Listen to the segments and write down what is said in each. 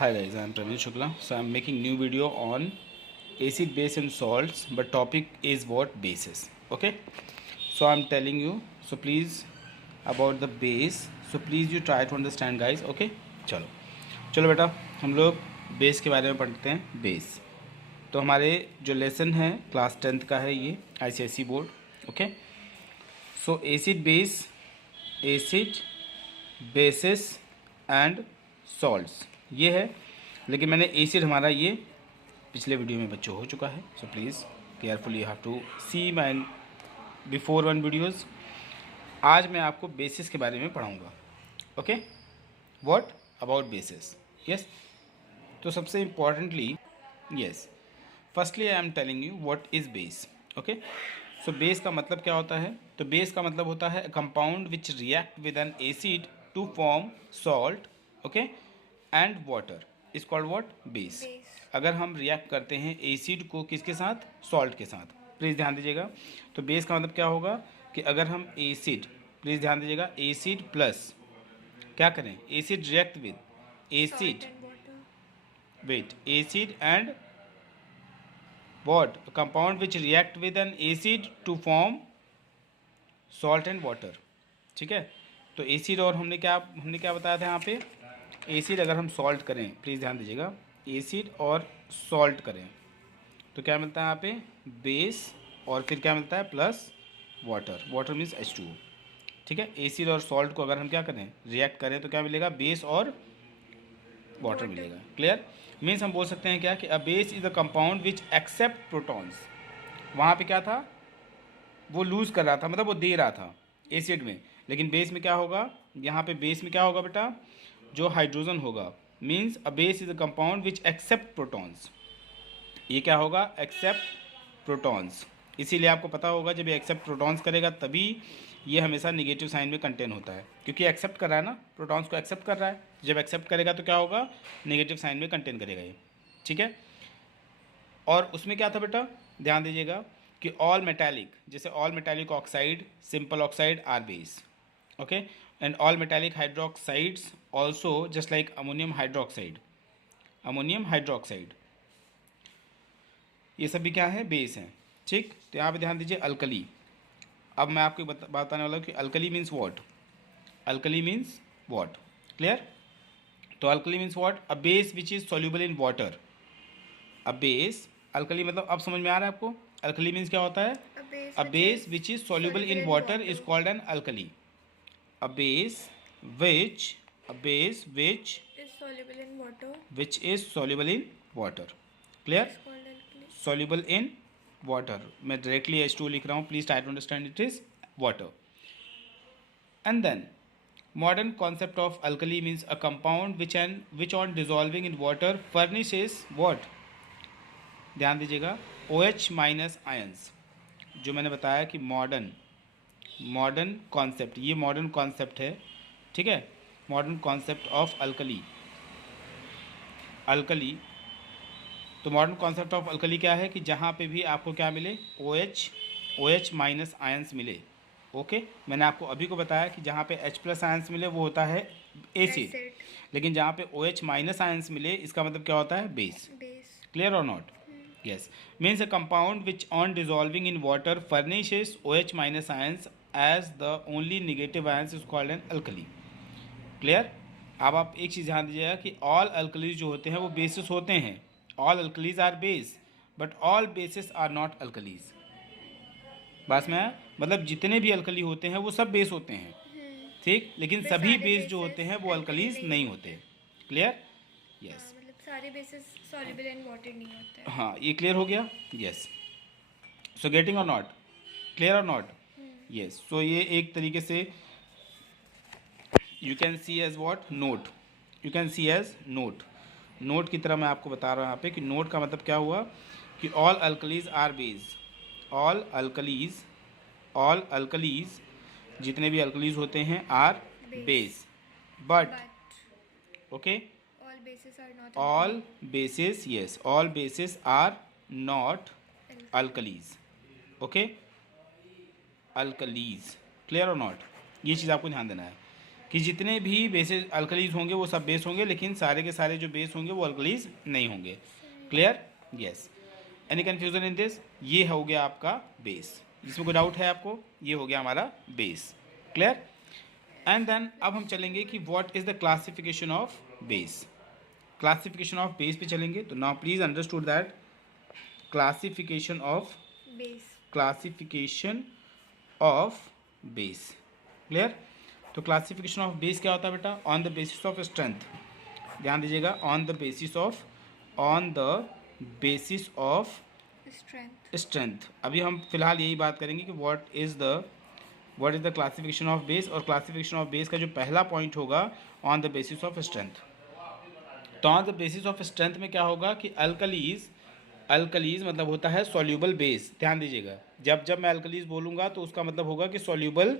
Hi guys, I am Praveen Shukla. So I am making new video on acid, base and salts, but topic is what bases. Okay. So I am telling you. So please about the base. So please you try to understand guys. Okay. चलो चलो बेटा हम लोग base के बारे में पढ़ते हैं. बेस तो हमारे जो लेसन है क्लास 10th का है ये ICSE board. Okay. So acid base, acid basis and salts ये है. लेकिन मैंने एसिड हमारा ये पिछले वीडियो में बच्चों हो चुका है. So please carefully you have to see my before one videos. आज मैं आपको बेसिस के बारे में पढ़ाऊँगा. Okay. What about bases. Yes. तो सबसे importantly yes firstly I am telling you what is base. Okay. So base का मतलब क्या होता है. तो बेस का मतलब होता है compound which react with an acid to form salt. Okay. And water is called what base. अगर हम रिएक्ट करते हैं एसिड को किसके साथ, सॉल्ट के साथ. प्लीज़ ध्यान दीजिएगा. तो बेस का मतलब क्या होगा कि अगर हम एसिड, प्लीज़ ध्यान दीजिएगा, एसिड प्लस क्या करें, acid react with acid with acid and what a compound which react with an acid to form salt and water. ठीक है. तो एसिड और हमने क्या बताया था यहाँ पे. एसिड अगर हम सॉल्ट करें, प्लीज़ ध्यान दीजिएगा, एसिड और सॉल्ट करें तो क्या मिलता है यहाँ पे, बेस. और फिर क्या मिलता है, plus water. Water means H2O. ठीक है. एसिड और सॉल्ट को अगर हम क्या करें, रिएक्ट करें तो क्या मिलेगा, बेस और वाटर मिलेगा. क्लियर. मीन्स हम बोल सकते हैं क्या कि a base is a compound which accept protons. वहाँ पे क्या था, वो लूज़ कर रहा था, मतलब वो दे रहा था एसिड में. लेकिन बेस में क्या होगा, यहाँ पे बेस में क्या होगा बेटा, जो हाइड्रोजन होगा. Means a base is a compound which accept protons. ये क्या होगा, एक्सेप्ट प्रोटॉन्स. इसीलिए आपको पता होगा जब ये एक्सेप्ट प्रोटॉन्स करेगा तभी ये हमेशा निगेटिव साइन में कंटेन होता है, क्योंकि एक्सेप्ट कर रहा है ना, प्रोटॉन्स को एक्सेप्ट कर रहा है. जब एक्सेप्ट करेगा तो क्या होगा, नेगेटिव साइन में कंटेन करेगा ये. ठीक है. और उसमें क्या था बेटा, ध्यान दीजिएगा कि ऑल मेटालिक, जैसे all metallic oxide, simple oxide are base. Okay. And all metallic hydroxides also just like ammonium hydroxide. Ammonium hydroxide ये सब भी क्या है, बेस हैं. ठीक. तो यहाँ पे ध्यान दीजिए अल्कली. अब मैं आपको बताने वाला हूँ कि alkali means what. Alkali means what. Clear. तो alkali means what, a base which is soluble in water. A base, alkali मतलब अब समझ में आ रहा है आपको. अल्कली मीन्स क्या होता है, अ base which is soluble in water is called an alkali. A base which, a base which is soluble in water. Clear. soluble in water. मैं directly H2 लिख रहा हूँ, please try to understand it is water. And then modern concept of alkali means a compound which on dissolving in water furnishes what. ध्यान दीजिएगा, OH minus ions. जो मैंने बताया कि मॉडर्न कॉन्सेप्ट, ये मॉडर्न कॉन्सेप्ट है. ठीक है. Modern concept of alkali. तो मॉडर्न कॉन्सेप्ट ऑफ अल्कली क्या है कि जहाँ पे भी आपको क्या मिले, OH माइनस आयंस मिले. ओके. मैंने आपको अभी को बताया कि जहाँ पे H प्लस आयंस मिले वो होता है एसिड. लेकिन जहाँ पे OH माइनस आयंस मिले इसका मतलब क्या होता है, base. Clear or not. Yes. Means a compound which on dissolving in water furnishes OH minus ions as the only negative ions is called an alkali. Clear. अब आप एक चीज़ ध्यान दीजिएगा कि ऑल अल्कलीज जो होते हैं वो बेसिस होते हैं. All alkalis are base but all bases are not alkalis. बात में मतलब जितने भी अल्कली होते हैं वो सब बेस होते हैं. ठीक. लेकिन सभी बेस जो होते हैं वो अल्कलीज नहीं होते. क्लियर. यस. सारे बेसिस सॉल्युबल इन वाटर नहीं होते हैं. हाँ, ये क्लियर हो गया. Yes. So getting or not, clear or not. Yes. So ये एक तरीके से you can see as what, note. You can see as note. Note की तरह मैं आपको बता रहा हूँ यहाँ पे कि नोट का मतलब क्या हुआ कि all alkalis are base. All alkalis जितने भी अल्कलीज होते हैं are base. But okay, all bases, yes, all bases are not alkalis. Okay. Alkalis. Clear or not. ये चीज़ आपको ध्यान देना है. कि जितने भी बेसिस अल्कलीज होंगे वो सब बेस होंगे, लेकिन सारे के सारे जो बेस होंगे वो अल्कलीज नहीं होंगे। Clear? Yes. Any confusion in this? ये हो गया आपका बेस। जिसमें कोई डाउट है आपको? ये हो गया हमारा बेस। क्लियर? एंड देन अब हम चलेंगे कि what is the classification of base. Classification of base पे चलेंगे। तो now please understood that classification of base. Clear? तो क्लासिफिकेशन ऑफ बेस क्या होता है बेटा? On the basis of strength. ध्यान दीजिएगा, on the basis of strength. अभी हम फिलहाल यही बात करेंगे कि what is the classification of base. और क्लासिफिकेशन ऑफ बेस का जो पहला पॉइंट होगा on the basis of strength. तो on the basis of strength में क्या होगा कि अल्कलीज मतलब होता है सॉल्यूबल बेस। ध्यान दीजिएगा, जब मैं अल्कलीज बोलूँगा तो उसका मतलब होगा कि soluble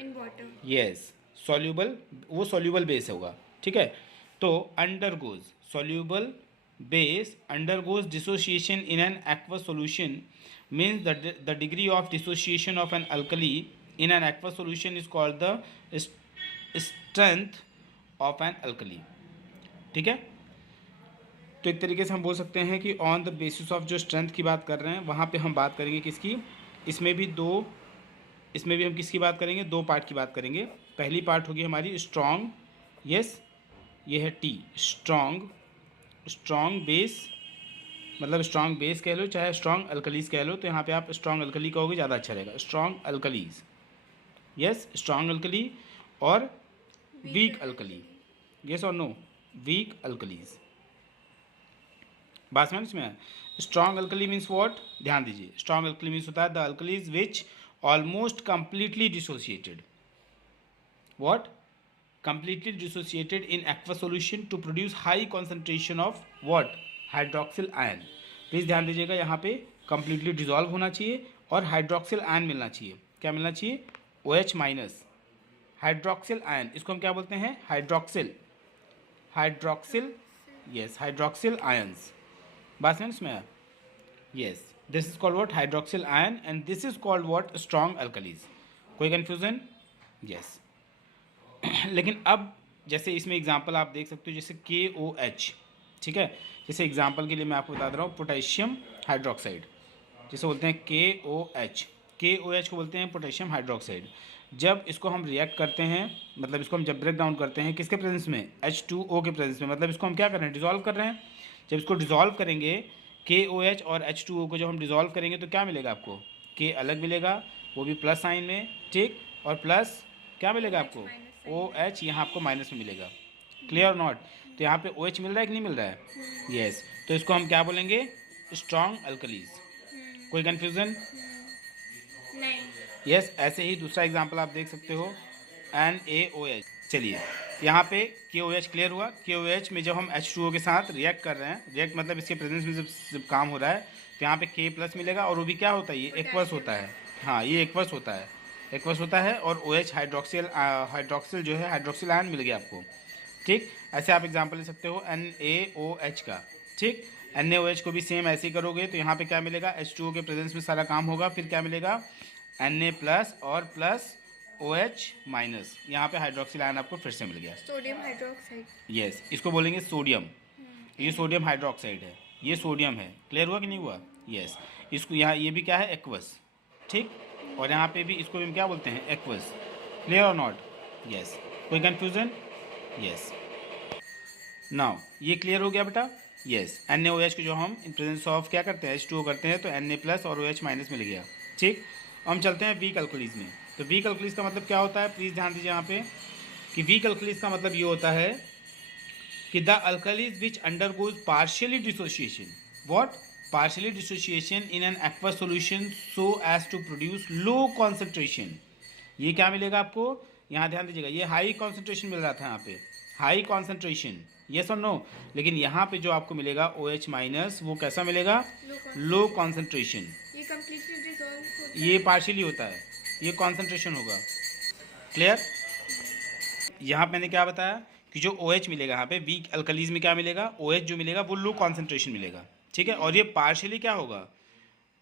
in water. Yes, soluble, वो सॉल्यूबल बेस होगा। ठीक है? तो undergoes soluble base undergoes dissociation in an aqueous solution means the degree of dissociation of an alkali in an aqueous solution is called the strength of an alkali. ठीक है? तो एक तरीके से हम बोल सकते हैं कि ऑन द बेसिस ऑफ जो स्ट्रेंथ की बात कर रहे हैं वहाँ पे हम बात करेंगे किसकी? इसमें भी हम किसकी बात करेंगे? दो पार्ट की बात करेंगे। पहली पार्ट होगी हमारी स्ट्रॉन्ग, यस, ये है टी, स्ट्रॉन्ग बेस, मतलब स्ट्रॉन्ग बेस कह लो चाहे स्ट्रॉन्ग अल्कलीज कह लो। तो यहाँ पे आप स्ट्रॉन्ग अल्कली कहोगे ज़्यादा अच्छा रहेगा। Strong alkalis, yes, strong alkali or weak alkali, yes or no, weak alkalis. बात समझ में? Strong alkali means what? ध्यान दीजिए, स्ट्रॉन्ग अल्कली मीन्स होता है the alkalis which almost completely dissociated. What? Completely dissociated in aqua solution to produce high concentration of what? Hydroxyl ion. Please ध्यान दीजिएगा, यहाँ पे कंप्लीटली डिजॉल्व होना चाहिए और हाइड्रोक्सिल आयन मिलना चाहिए। क्या मिलना चाहिए? OH minus, hydroxyl ion. इसको हम क्या बोलते हैं? Hydroxyl, yes, hydroxyl ions. बात समझ में? Yes, this is called what? Hydroxyl ion and this is called what? Strong alkalis. कोई कंफ्यूजन? यस। लेकिन अब जैसे इसमें एग्जांपल आप देख सकते हो, जैसे KOH। ठीक है? जैसे एग्जांपल के लिए मैं आपको बता दे रहा हूँ, पोटेशियम हाइड्रोक्साइड, जिसे बोलते हैं KOH को बोलते हैं पोटेशियम हाइड्रोक्साइड। जब इसको हम रिएक्ट करते हैं, मतलब इसको हम जब ब्रेक डाउन करते हैं किसके प्रेजेंस में? H2O के प्रेजेंस में। मतलब इसको हम क्या कर रहे हैं? डिजॉल्व कर रहे हैं। जब इसको डिजॉल्व करेंगे KOH और H2O को जब हम डिजॉल्व करेंगे तो क्या मिलेगा आपको? K अलग मिलेगा, वो भी प्लस साइन में, ठीक, और प्लस क्या मिलेगा आपको? OH यहाँ आपको माइनस में मिलेगा। Clear or not? तो यहाँ पे OH मिल रहा है कि नहीं मिल रहा है? यस। तो इसको हम क्या बोलेंगे? Strong alkalis. कोई कन्फ्यूजन? नहीं। यस। ऐसे ही दूसरा एग्जांपल आप देख सकते हो, NaOH। चलिए, यहाँ पे KOH क्लियर हुआ। KOH में जब हम H2O के साथ रिएक्ट कर रहे हैं, रिएक्ट मतलब इसके प्रेजेंस में जब काम हो रहा है, तो यहाँ पे K प्लस मिलेगा और वो भी क्या होता है? ये एक्वस होता है। हाँ, ये एक्वस होता है और OH हाइड्रोक्सिल जो है, हाइड्रोक्सिल आयन मिल गया आपको। ठीक? ऐसे आप एग्जांपल ले सकते हो NaOH का। ठीक? NaOH को भी सेम ऐसे ही करोगे तो यहाँ पे क्या मिलेगा? H2O के प्रेजेंस में सारा काम होगा, फिर क्या मिलेगा? Na प्लस और प्लस OH माइनस, यहाँ पे हाइड्रोक्सिल आयन आपको फिर से मिल गया। Sodium hydroxide. यस, इसको बोलेंगे सोडियम। ये सोडियम हाइड्रोक्साइड है, ये सोडियम है। क्लियर हुआ कि नहीं हुआ? यस। इसको यहाँ ये भी क्या है? एक्वस। ठीक? और यहाँ पे भी इसको भी हम क्या बोलते हैं? Aqueous. Clear or not? Yes. कोई कन्फ्यूजन? यस। नाउ ये क्लियर हो गया बेटा? यस। NaOH को जो हम इन प्रेजेंस ऑफ क्या करते हैं? H2O करते हैं, तो Na प्लस और OH माइनस मिल गया। ठीक? हम चलते हैं वीक अल्कलीज में। तो वीक अल्कलीज का मतलब क्या होता है? प्लीज़ ध्यान दीजिए यहाँ पे कि वीक अल्कलीज का मतलब ये होता है कि the alkalis which undergoes partially dissociation. What? Partially dissociation in an aqueous solution so as to produce low concentration. ये क्या मिलेगा आपको? यहाँ ध्यान दीजिएगा, ये हाई कॉन्सेंट्रेशन मिल रहा था यहाँ पे, high concentration, yes or no. लेकिन यहाँ पे जो आपको मिलेगा OH माइनस, वो कैसा मिलेगा? लो कॉन्सेंट्रेशन। ये कंप्लीटली डिसॉल्व होता है। ये पार्शियली होता है, ये कॉन्सेंट्रेशन होगा। क्लियर? यहाँ मैंने क्या बताया कि जो OH मिलेगा यहाँ पे वीक अल्कलीज में क्या मिलेगा? OH जो मिलेगा वो लो कॉन्सेंट्रेशन मिलेगा। ठीक है? और ये पार्शियली क्या होगा?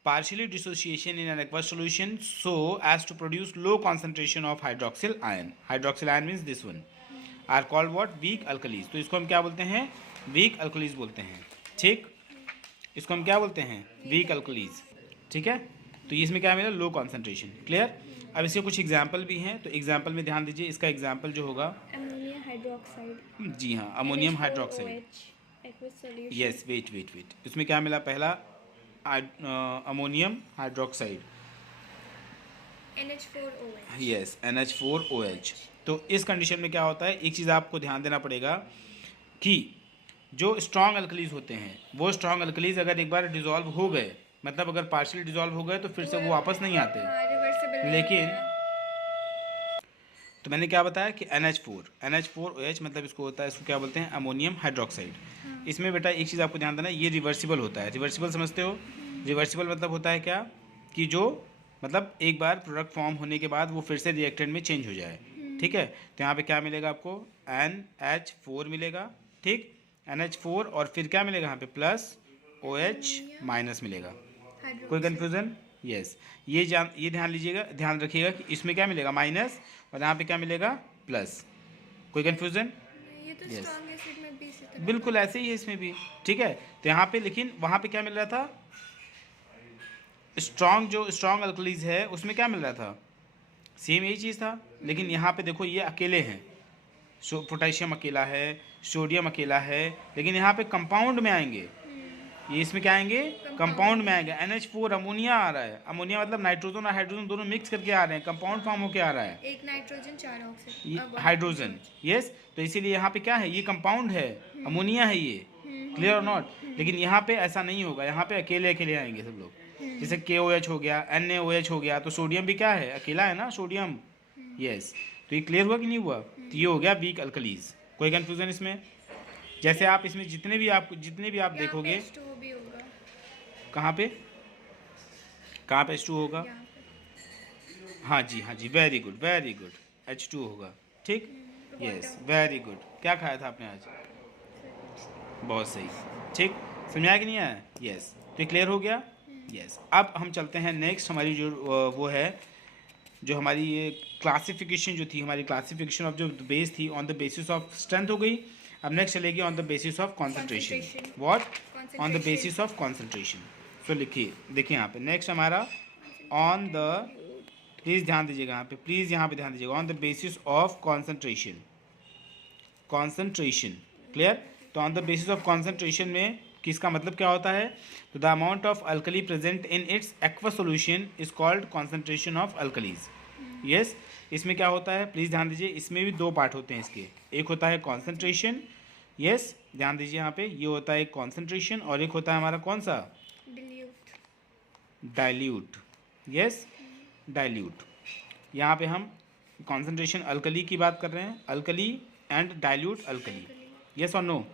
partially dissociation in an aqueous solution so as to produce low concentration of hydroxyl ion. Hydroxyl ion means this one are called what? weak alkalis. तो इसको हम क्या बोलते हैं? weak alkalis बोलते हैं. ठीक, इसको हम क्या बोलते हैं? weak alkalis. ठीक है, तो इसमें क्या मिला? Low concentration. क्लियर? अब इसके कुछ एग्जाम्पल भी हैं, तो एग्जाम्पल में ध्यान दीजिए. इसका एग्जाम्पल जो होगा, अमोनियम हाइड्रोक्साइड. जी हाँ, अमोनियम हाइड्रोक्साइड. यस, वेट, इसमें क्या मिला? पहला ammonium hydroxide, NH4OH. Yes, NH4OH. तो इस कंडीशन में क्या होता है? एक चीज़ आपको ध्यान देना पड़ेगा कि जो स्ट्रॉन्ग अल्कलीज होते हैं, वो स्ट्रॉन्ग अल्कलीज अगर एक बार डिजॉल्व हो गए, मतलब अगर पार्शियली डिजॉल्व हो गए, तो फिर से वो वापस नहीं आते. लेकिन तो मैंने क्या बताया कि NH4OH मतलब इसको होता है, इसको क्या बोलते हैं? Ammonium hydroxide. इसमें बेटा एक चीज़ आपको ध्यान देना, ये रिवर्सिबल होता है. रिवर्सिबल समझते हो? रिवर्सिबल मतलब होता है क्या? कि जो मतलब एक बार प्रोडक्ट फॉर्म होने के बाद वो फिर से रिएक्टेंट में चेंज हो जाए. ठीक है, तो यहाँ पे क्या मिलेगा आपको? NH4 मिलेगा. ठीक, NH4 और फिर क्या मिलेगा यहाँ पे? प्लस OH माइनस मिलेगा. कोई कन्फ्यूज़न? यस, ये ध्यान लीजिएगा, ध्यान रखिएगा कि इसमें क्या मिलेगा? माइनस, और यहाँ पे क्या मिलेगा? प्लस. कोई कन्फ्यूज़न? ये तो Yes. स्ट्रॉन्ग एसिड में भी इसी तरह. बिल्कुल ऐसे ही है इसमें भी. ठीक है, तो यहाँ पे लेकिन वहाँ पे क्या मिल रहा था? जो स्ट्रॉन्ग अल्कलीज है उसमें क्या मिल रहा था? सेम यही चीज़ था. लेकिन यहाँ पे देखो, ये अकेले हैं. पोटेशियम अकेला है, सोडियम अकेला है, लेकिन यहाँ पे कंपाउंड में आएंगे. ये इसमें क्या आएंगे? कंपाउंड में आएंगे. NH4 अमोनिया आ रहा है. अमोनिया मतलब नाइट्रोजन और हाइड्रोजन दोनों मिक्स करके आ रहे हैं, कंपाउंड फॉर्म होके आ रहा है. एक नाइट्रोजन, 4 ऑक्सीजन, हाइड्रोजन. यस, तो इसीलिए यहाँ पे क्या है? ये कंपाउंड है, अमोनिया है ये. Clear or not? लेकिन यहाँ पे ऐसा नहीं होगा. यहाँ पे अकेले अकेले आएंगे सब लोग. जैसे KOH हो गया, NaOH हो गया, तो सोडियम भी क्या है? अकेला है ना, सोडियम. यस, तो ये क्लियर हुआ कि नहीं हुआ? तो ये हो गया वीक अल्कलीज. कोई कंफ्यूजन इसमें? जैसे आप इसमें जितने भी आप देखोगे, H2O भी होगा. कहाँ पे H2 होगा? यहाँ पे. हाँ जी, वेरी गुड, H2 होगा. ठीक, यस, वेरी गुड. क्या खाया था आपने आज? बहुत सही. ठीक, समझाया कि नहीं आया? यस, तो क्लियर हो गया. यस, अब हम चलते हैं नेक्स्ट. हमारी जो वो है, जो हमारी ये क्लासिफिकेशन जो थी, हमारी क्लासिफिकेशन ऑफ जो बेस थी, on the basis of strength हो गई. अब नेक्स्ट चलेगी on the basis of concentration. What? On the basis of concentration. So लिखिए, देखिए यहाँ पे नेक्स्ट हमारा ऑन द, प्लीज़ ध्यान दीजिएगा यहाँ पे, प्लीज़ यहाँ पे ध्यान दीजिएगा. On the basis of concentration. Clear? तो on the basis of concentration में किसका मतलब क्या होता है? तो the amount of alkali present in its aqueous solution is called concentration of alkalis. Yes, इसमें क्या होता है? प्लीज़ ध्यान दीजिए, इसमें भी दो पार्ट होते हैं इसके. एक होता है कॉन्सेंट्रेशन. यस, ध्यान दीजिए यहाँ पे, ये होता है कॉन्सेंट्रेशन, और एक होता है हमारा कौन सा? डाइल्यूट. Yes, dilute. यहाँ पे हम कॉन्सेंट्रेशन अल्कली की बात कर रहे हैं, alkali and dilute alkali. Yes or no?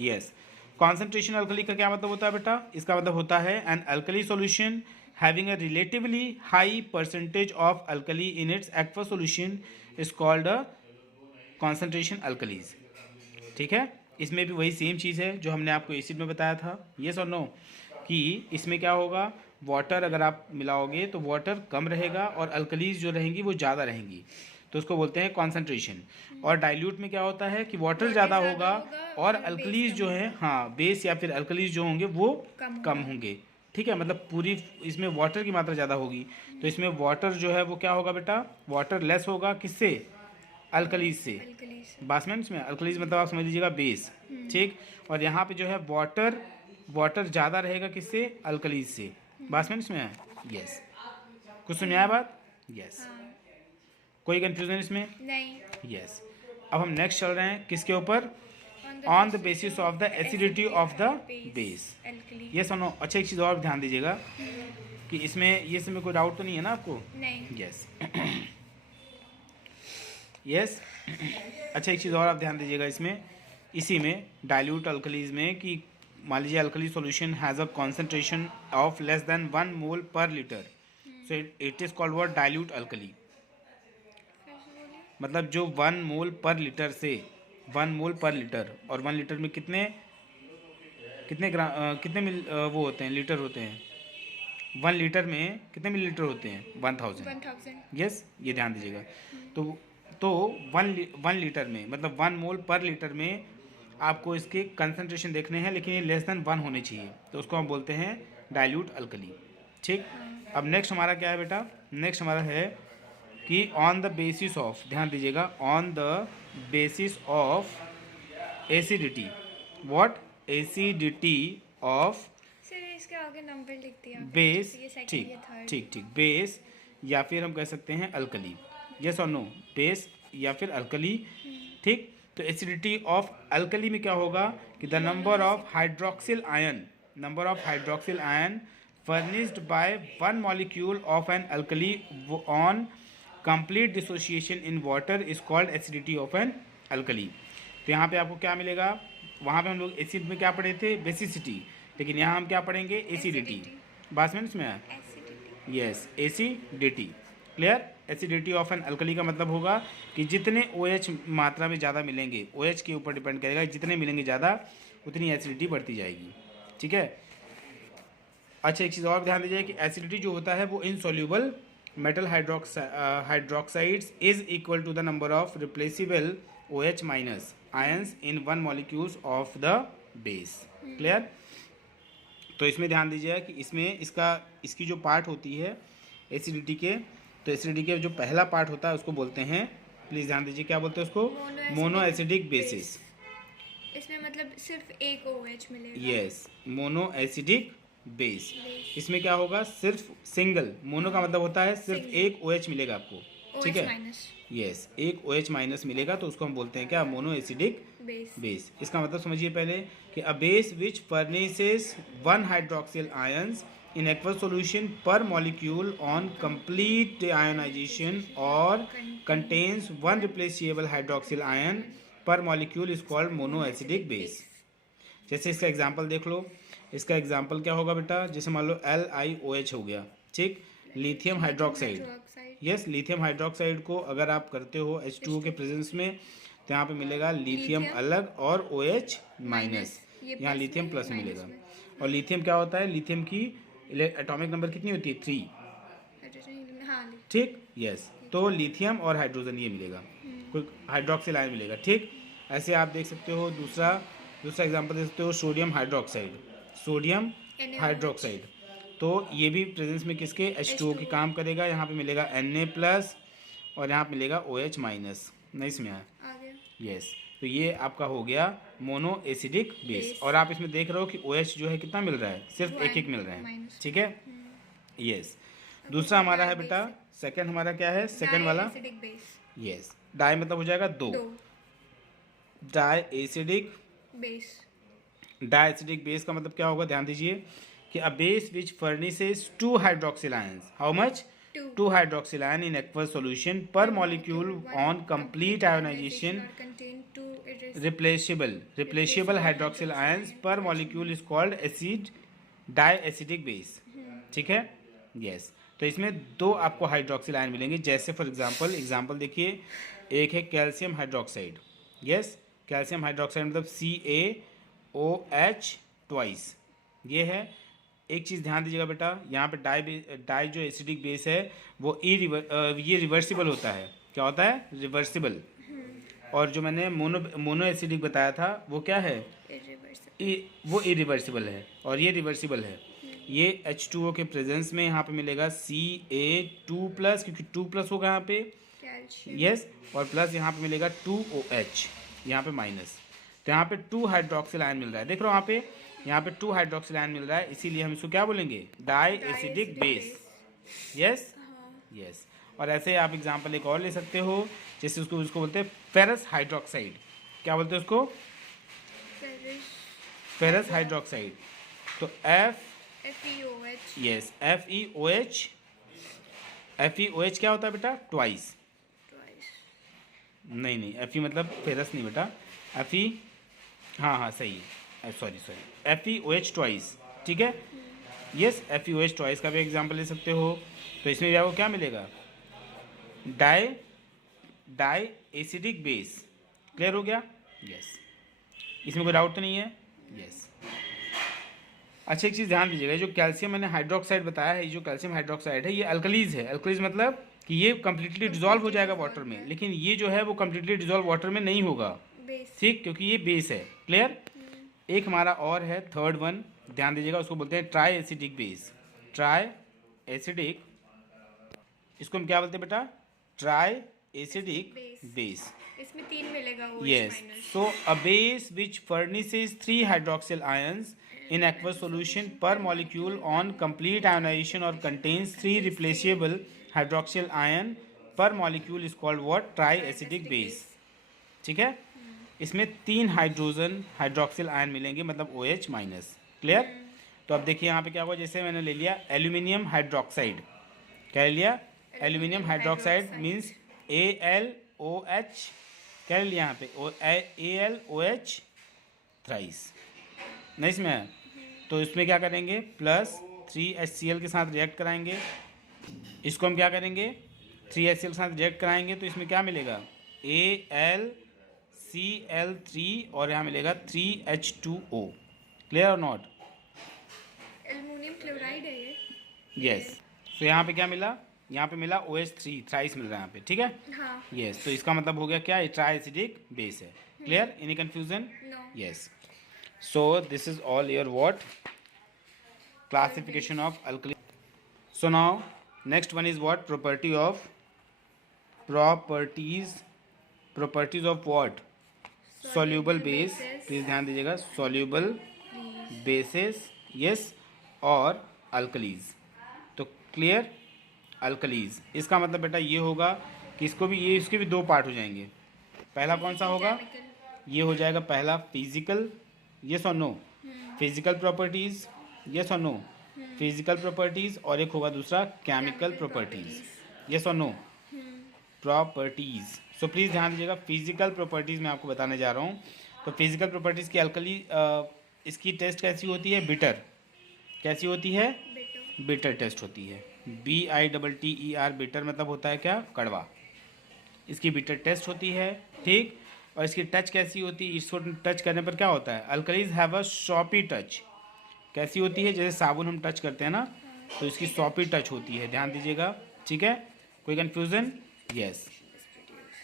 Yes. Concentration alkali का क्या मतलब होता है बेटा? इसका मतलब होता है an alkali solution having a relatively high percentage of alkali in its aqueous solution is called a concentration alkalis. ठीक है, इसमें भी वही सेम चीज़ है जो हमने आपको एसिड में बताया था. Yes or no? कि इसमें क्या होगा? वाटर अगर आप मिलाओगे तो वाटर कम रहेगा और अल्कलीज जो रहेंगी वो ज़्यादा रहेंगी, तो उसको बोलते हैं कॉन्सेंट्रेशन. और डाइल्यूट में क्या होता है कि वाटर ज़्यादा होगा और अल्कलीज जो है, हाँ, बेस या फिर अल्कलीज जो होंगे वो कम होंगे. ठीक है, मतलब पूरी इसमें वाटर की मात्रा ज़्यादा होगी, तो इसमें वाटर जो है वो क्या होगा बेटा? वाटर लेस होगा. किससे? अल्कलीज से. बासमेंट्स में अल्कलीज मतलब आप समझ लीजिएगा बेस. ठीक, और यहाँ पे जो है वाटर ज़्यादा रहेगा. किससे? अल्कलीज से. बासमेंट्स में है. यस, कुछ समझ आया बात? यस. कोई कंफ्यूजन इसमें? नहीं. यस. अब हम नेक्स्ट चल रहे हैं किसके ऊपर? On the basis of the acidity of the base. Yes or no? अच्छा, एक चीज़ और ध्यान दीजिएगा कि इसमें ये समय कोई डाउट तो नहीं है ना आपको? नहीं. यस. यस. अच्छा, एक चीज़ और आप ध्यान दीजिएगा इसमें, इसी में डाइल्यूट अल्कलीज में, कि मान लीजिए alkali solution has a concentration of less than 1 मोल पर litre, so it is called what? Dilute alkali. मतलब जो 1 मोल पर लीटर से 1 मोल पर लीटर, और 1 लीटर में कितने वो होते हैं, लीटर होते हैं? 1 लीटर में कितने मिलीलीटर होते हैं? 1000। 1000। यस, ये ध्यान दीजिएगा। तो 1 लीटर में मतलब 1 मोल पर लीटर में आपको इसके कंसंट्रेशन देखने हैं, लेकिन ये लेस देन 1 होने चाहिए, तो उसको हम बोलते हैं डाइल्यूट अल्कली। ठीक, अब नेक्स्ट हमारा क्या है बेटा? नेक्स्ट हमारा है कि ऑन द बेसिस ऑफ, ध्यान दीजिएगा, on the basis of acidity. What? Acidity of sir इसके आगे नंबर लिख दिया आपने, बेस। जैसे ये सेकंड ठीक या थर्ड। ठीक ठीक, बेस या फिर हम कह सकते हैं alkali. Yes or no? Base या फिर अल्कली। ठीक, तो एसिडिटी ऑफ अल्कली में क्या होगा कि the number of hydroxyl ion furnished by one molecule of an alkali on complete dissociation in water is called acidity of an alkali। तो यहाँ पे आपको क्या मिलेगा? वहाँ पे हम लोग एसिड में क्या पढ़े थे? बेसिसिटी, लेकिन यहाँ हम क्या पढ़ेंगे? एसिडिटी। बात समझ में आया? Acidity. Yes, acidity. Clear? Acidity of an alkali का मतलब होगा कि जितने OH मात्रा में ज़्यादा मिलेंगे, OH के ऊपर डिपेंड करेगा, जितने मिलेंगे ज़्यादा उतनी एसिडिटी बढ़ती जाएगी। ठीक है। अच्छा, एक चीज़ और ध्यान दीजिए कि एसिडिटी जो होता है वो insoluble metal hydroxides is equal to the number of replaceable OH minus ions in 1 molecules of the base. Clear? तो इसमें ध्यान दीजिएगा कि इसमें इसकी जो पार्ट होती है एसिडिटी के, तो एसिडिटी के जो पहला पार्ट होता है उसको बोलते हैं, प्लीज़ ध्यान दीजिए, क्या बोलते हैं उसको? Mono acidic basis. इसमें मतलब सिर्फ एक OH मिलेगा। Yes, mono acidic base. इसमें क्या होगा? सिर्फ सिंगल, मोनो का मतलब होता है सिर्फ एक OH मिलेगा आपको। ठीक है, यस, एक OH माइनस मिलेगा, तो उसको हम बोलते हैं क्या? Mono acidic base. इसका मतलब समझिए पहले कि a base which furnishes 1 hydroxyl ions in aqueous solution per molecule on complete ionization or contains 1 replaceable hydroxyl ion per molecule is called monoacidic base। जैसे इसका एग्जांपल देख लो। इसका एग्जांपल क्या होगा बेटा? जैसे मान लो LiOH हो गया। ठीक, lithium hydroxide. Yes, lithium hydroxide को अगर आप करते हो H2O के प्रेजेंस में, तो यहाँ पे मिलेगा लिथियम अलग और OH माइनस, यहाँ लिथियम प्लस मिलेगा। और लिथियम क्या होता है? लिथियम की एटॉमिक नंबर कितनी होती है? 3। ठीक, यस, तो लिथियम और हाइड्रोजन ये मिलेगा, कोई हाइड्रोक्सिल आयन मिलेगा। ठीक, ऐसे आप देख सकते हो। दूसरा एग्जांपल दे सकते हो, सोडियम हाइड्रोक्साइड। तो ये भी प्रेजेंस में किसके? H2O के काम करेगा। यहाँ पे मिलेगा Na+ और यहाँ पे मिलेगा OH माइनस। नहीं इसमें आया? यस, तो ये आपका हो गया मोनो एसिडिक बेस। और आप इसमें देख रहे हो कि OH जो है कितना मिल रहा है? सिर्फ एक मिल रहा है। ठीक है, यस। दूसरा हमारा है बेटा, सेकंड हमारा क्या है? सेकंड वाला, यस, डाई मतलब हो जाएगा 2। डाई एसिडिक बेस का मतलब क्या होगा? ध्यान दीजिए कि a base which furnishes 2 hydroxyl ions, how much? 2 hydroxyl ion in aqueous solution per molecule on complete ionisation replaceable hydroxyl ions per molecule is called di acidic base. ठीक है, yes. तो इसमें 2 आपको हाइड्रोक्सिल आयन मिलेंगे। जैसे for example देखिए, एक है calcium hydroxide. Yes, calcium hydroxide मतलब CaOH ट्वाइस, ये है। एक चीज़ ध्यान दीजिएगा बेटा, यहाँ पे डाई जो एसिडिक बेस है वो ये रिवर्सिबल होता है। क्या होता है? रिवर्सिबल। और जो मैंने मोनो एसिडिक बताया था वो क्या है? वो इरिवर्सिबल है और ये रिवर्सिबल है। ये H2O के प्रेजेंस में यहाँ पे मिलेगा Ca2+, क्योंकि 2+ होगा यहाँ पे, यस, और प्लस यहाँ पे मिलेगा 2OH, यहाँ पे माइनस। तो यहाँ पे 2 हाइड्रोक्सिल आयन मिल रहा है। देख रहे हो यहाँ पे 2 हाइड्रोक्सिल आयन मिल रहा है, इसीलिए हम इसको क्या बोलेंगे? Di acidic base. Yes, yes. और ऐसे आप एग्जांपल एक और ले सकते हो, जैसे उसको बोलते हैं फेरस हाइड्रोक्साइड। क्या बोलते हैं उसको? Ferrous hydroxide. तो FeOH, यस, FeOH क्या होता है बेटा? ट्वाइस। नहीं, Fe मतलब फेरस नहीं बेटा, Fe, हाँ सही है, सॉरी FeOH ट्वाइस। ठीक है, यस, FeOH ट्वाइस का भी एग्जांपल ले सकते हो। तो इसमें आपको क्या मिलेगा? Die acidic base. क्लियर हो गया? यस, इसमें कोई डाउट तो नहीं है? यस। अच्छा एक चीज़ ध्यान दीजिएगा, जो कैल्शियम मैंने हाइड्रोक्साइड बताया है, ये जो कैल्शियम हाइड्रोक्साइड है ये अल्कलीज है। अल्कलीज मतलब कि ये कम्प्लीटली डिजॉल्व हो जाएगा वाटर में, लेकिन ये जो है वो कम्प्लीटली डिजॉल्व वाटर में नहीं होगा, बेस। ठीक, क्योंकि ये बेस है। क्लियर। एक हमारा और है थर्ड वन, ध्यान दीजिएगा, उसको बोलते हैं try acidic base. Try acidic, इसको हम क्या बोलते हैं बेटा? Try acidic base. इसमें 3 मिलेगा OH Yes. Minus. So a base which furnishes 3 hydroxyl ions in aqueous solution per molecule on complete ionization or contains 3 replaceable hydroxyl ion per molecule is called what? Triacidic base. ठीक है। इसमें 3 hydrogen hydroxyl ion मिलेंगे, मतलब OH minus. Clear. तो अब देखिए यहाँ पे क्या हुआ, जैसे मैंने ले लिया एल्यूमिनियम हाइड्रोक्साइड। क्या ले लिया? Aluminium hydroxide means AlOH। क्या ले लिया यहाँ पे? AlOH thrice. नहीं इसमें है, तो इसमें क्या करेंगे? प्लस 3HCl के साथ रिएक्ट कराएंगे। इसको हम क्या करेंगे? 3HCl के साथ रिएक्ट कराएंगे तो इसमें क्या मिलेगा? AlCl3 और यहाँ मिलेगा 3H2O। Clear or not? Aluminium chloride है ये। यस। तो यहाँ पे क्या मिला? यहाँ पे मिला OH3 थ्राइस मिल रहा है यहाँ पे, ठीक है। हाँ। यस। तो इसका मतलब हो गया क्या? ये ट्राई एसिडिक बेस है। Clear? Any confusion? No. Yes. So this is all your what classification of alkali. So now next one is what? Properties of what? Soluble base. Please ध्यान दीजिएगा, soluble bases, yes, और alkalis. तो clear? Alkalis, इसका मतलब बेटा ये होगा कि इसको भी, ये इसके भी 2 पार्ट हो जाएंगे। पहला कौन सा होगा? ये हो जाएगा पहला physical, yes or no, physical properties, yes or no, physical properties, और एक होगा दूसरा chemical properties, yes or no, properties. So please ध्यान दीजिएगा, फिजिकल प्रॉपर्टीज मैं आपको बताने जा रहा हूँ। तो फिजिकल प्रॉपर्टीज की अल्कली, इसकी टेस्ट कैसी होती है? बिटर। कैसी होती है? बिटर टेस्ट होती है। BITTER, बिटर मतलब होता है क्या? कड़वा। इसकी बिटर टेस्ट होती है, ठीक। और इसकी टच कैसी होती है? इसको टच करने पर क्या होता है? Alkalis have a soppy touch. कैसी होती है? जैसे साबुन हम टच करते हैं ना, तो इसकी सॉपी टच होती है, ध्यान दीजिएगा, ठीक है। कोई कन्फ्यूज़न? यस।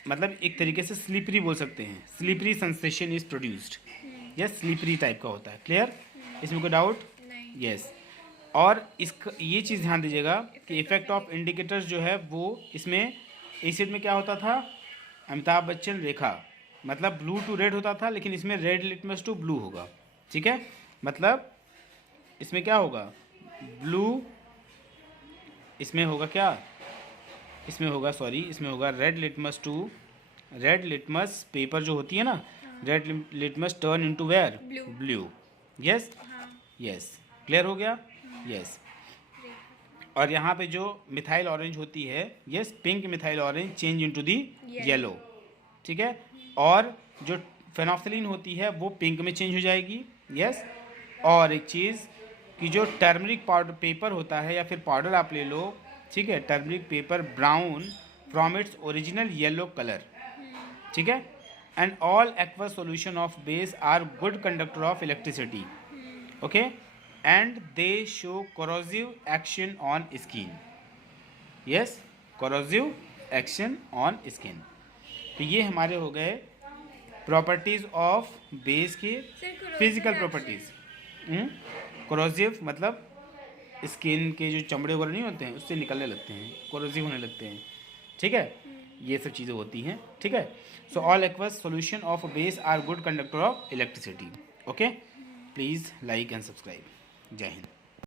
मतलब एक तरीके से स्लिपरी बोल सकते हैं, slippery sensation is produced, yes, slippery type का होता है। क्लियर? इसमें कोई डाउट? यस। और इसका ये चीज़ ध्यान दीजिएगा कि इफेक्ट ऑफ इंडिकेटर्स जो है वो इसमें एसिड में क्या होता था? अमिताभ बच्चन रेखा, मतलब ब्लू टू रेड होता था, लेकिन इसमें रेड लिटमस टू ब्लू होगा, ठीक है। मतलब इसमें क्या होगा? ब्लू, इसमें होगा क्या? इसमें होगा, सॉरी, इसमें होगा red litmus to, red litmus paper जो होती है ना, red litmus turn into where? Blue. Yes, yes. Clear हो गया? यस। और यहाँ पे जो मिथाइल ऑरेंज होती है, yes, pink methyl orange change into the yellow, ठीक है। और जो फेनोक्सिलिन होती है वो पिंक में चेंज हो जाएगी, यस। और एक चीज़ कि जो टर्मरिक पाउडर पेपर होता है या फिर पाउडर आप ले लो, ठीक है, turmeric paper brown from its original yellow colour, ठीक है। And all aqueous solution of base are good conductor of electricity, okay, and they show corrosive action on skin, yes, corrosive action on skin। तो ये हमारे हो गए properties of base के physical properties. corrosive मतलब skin के जो चमड़े वगैरह नहीं होते हैं उससे निकलने लगते हैं, corrosive होने लगते हैं, ठीक है, ये सब चीज़ें होती हैं, ठीक है। So all aqueous solution of base are good conductor of electricity, okay. Please like and subscribe. जय हिंद।